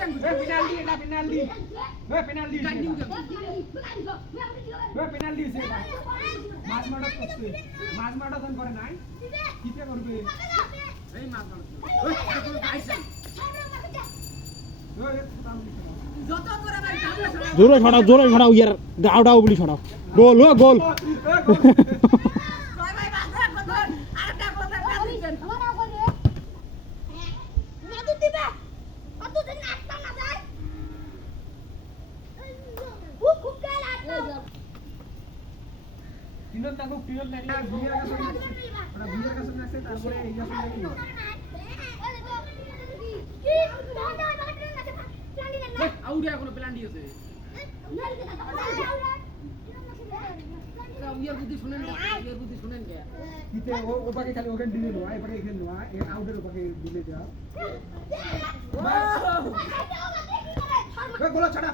penalty এটা penalty penalty penalty সেটা মাছ মারা করছে মাছ মারা কোন করে নাই কিতে করবে এই মাছ মারা ওই কোন গাইছে ওই যত করে ভাই জোরে ছড়াও ইয়ার গাওডাও বলি ছড়াও গোল গোল তিনজন তাকো তিনজন নাকি ভুইয়ার কাছে ওরা ভুইয়ার কাছে নাচে তারপরে এই কাছে নাকি আউডিয়া কোনো প্ল্যান দিয়েছে ইয়ার বুদ্ধি শুনেন কে কিতে ও পাকে খালি ওখানে দিলে নো এবারে এখানে নো এই আউটের পাকে দিলে যা গোল ছাড়া